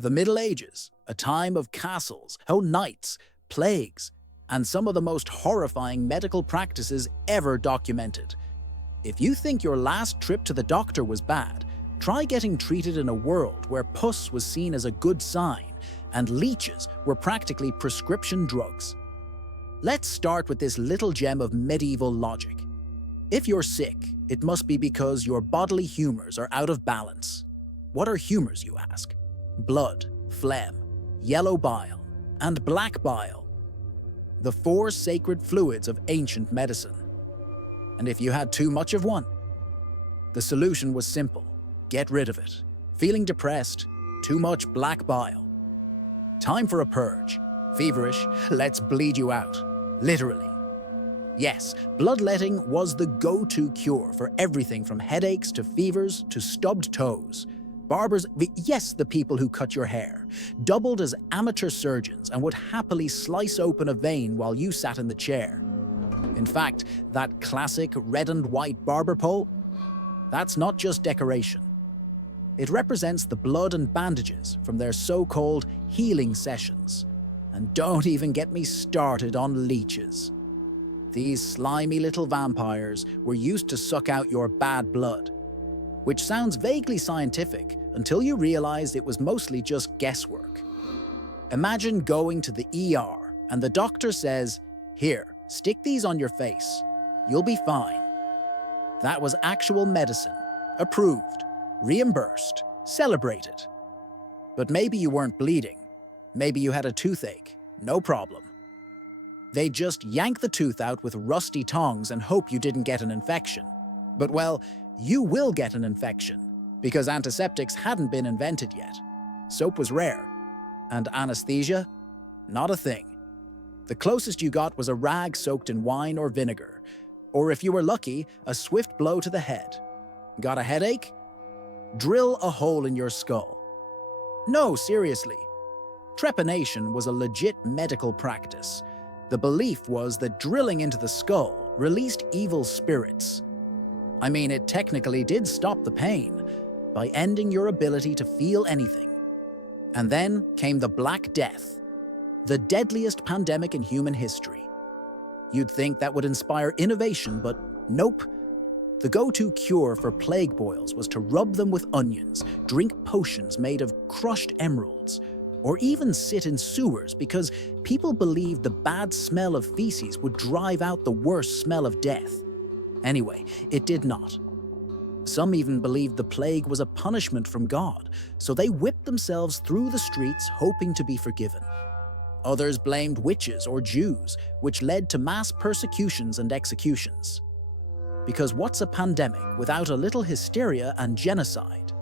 The Middle Ages, a time of castles, knights, plagues, and some of the most horrifying medical practices ever documented. If you think your last trip to the doctor was bad, try getting treated in a world where pus was seen as a good sign and leeches were practically prescription drugs. Let's start with this little gem of medieval logic. If you're sick, it must be because your bodily humors are out of balance. What are humors, you ask? Blood, phlegm, yellow bile, and black bile. The four sacred fluids of ancient medicine. And if you had too much of one? The solution was simple. Get rid of it. Feeling depressed? Too much black bile. Time for a purge. Feverish? Let's bleed you out. Literally. Yes, bloodletting was the go-to cure for everything from headaches to fevers to stubbed toes. Barbers, yes, the people who cut your hair, doubled as amateur surgeons and would happily slice open a vein while you sat in the chair. In fact, that classic red and white barber pole, that's not just decoration. It represents the blood and bandages from their so-called healing sessions. And don't even get me started on leeches. These slimy little vampires were used to suck out your bad blood, which sounds vaguely scientific until you realize it was mostly just guesswork. Imagine going to the ER and the doctor says, "Here, stick these on your face. You'll be fine." That was actual medicine, approved, reimbursed, celebrated. But maybe you weren't bleeding. Maybe you had a toothache, no problem. They just yank the tooth out with rusty tongs and hope you didn't get an infection. But well, you will get an infection, because antiseptics hadn't been invented yet. Soap was rare. And anesthesia? Not a thing. The closest you got was a rag soaked in wine or vinegar, or if you were lucky, a swift blow to the head. Got a headache? Drill a hole in your skull. No, seriously. Trepanation was a legit medical practice. The belief was that drilling into the skull released evil spirits. I mean, it technically did stop the pain by ending your ability to feel anything. And then came the Black Death, the deadliest pandemic in human history. You'd think that would inspire innovation, but nope. The go-to cure for plague boils was to rub them with onions, drink potions made of crushed emeralds, or even sit in sewers because people believed the bad smell of feces would drive out the worst smell of death. Anyway, it did not. Some even believed the plague was a punishment from God, so they whipped themselves through the streets hoping to be forgiven. Others blamed witches or Jews, which led to mass persecutions and executions. Because what's a pandemic without a little hysteria and genocide?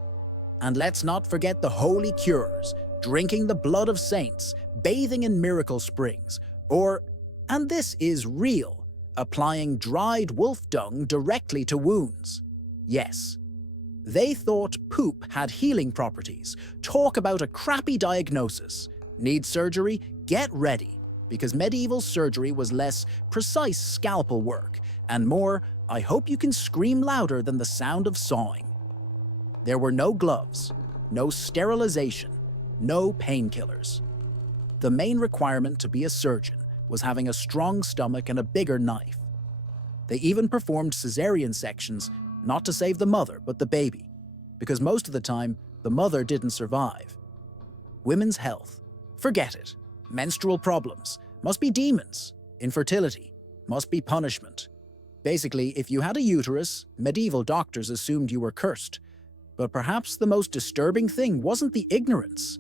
And let's not forget the holy cures, drinking the blood of saints, bathing in miracle springs, or, and this is real, applying dried wolf dung directly to wounds. Yes. They thought poop had healing properties. Talk about a crappy diagnosis. Need surgery? Get ready, because medieval surgery was less precise scalpel work, and more, I hope you can scream louder than the sound of sawing. There were no gloves, no sterilization, no painkillers. The main requirement to be a surgeon was having a strong stomach and a bigger knife. They even performed cesarean sections, not to save the mother, but the baby, because most of the time, the mother didn't survive. Women's health, forget it. Menstrual problems, must be demons. Infertility, must be punishment. Basically, if you had a uterus, medieval doctors assumed you were cursed. But perhaps the most disturbing thing wasn't the ignorance,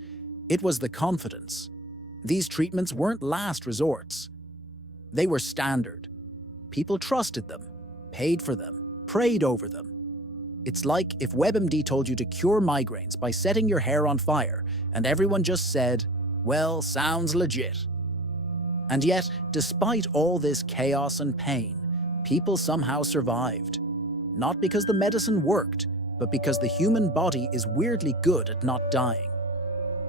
it was the confidence. These treatments weren't last resorts. They were standard. People trusted them, paid for them, prayed over them. It's like if WebMD told you to cure migraines by setting your hair on fire, and everyone just said, "Well, sounds legit." And yet, despite all this chaos and pain, people somehow survived. Not because the medicine worked, but because the human body is weirdly good at not dying.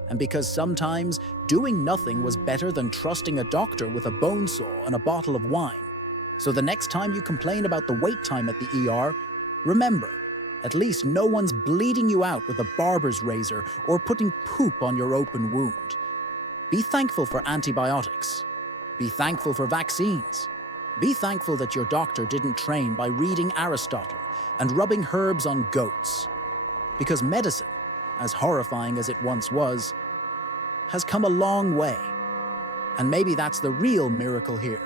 And because sometimes doing nothing was better than trusting a doctor with a bone saw and a bottle of wine. So the next time you complain about the wait time at the ER, remember, At least no one's bleeding you out with a barber's razor or putting poop on your open wound. Be thankful for antibiotics. Be thankful for vaccines. Be thankful that your doctor didn't train by reading Aristotle and rubbing herbs on goats. Because medicine, as horrifying as it once was, has come a long way. And maybe that's the real miracle here.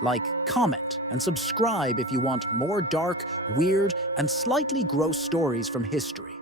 Like, comment, and subscribe if you want more dark, weird, and slightly gross stories from history.